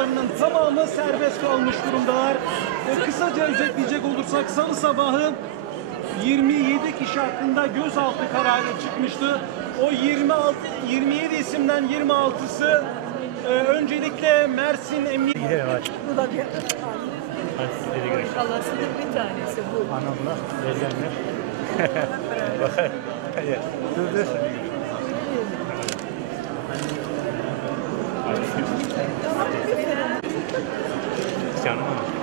mensuplarının tamamı serbest kalmış durumdalar. Kısaca özetleyecek olursak salı sabahı 27 kişi hakkında gözaltı kararı çıkmıştı. O 27 isimden 26'sı öncelikle Mersin Emniyet... Gidelim hadi. Bu da bir Hadi sizleri görüşürüz. kalasının bir tanesi bu. Anamla teyzemle. Bak. Hadi. Dur. Canım ama.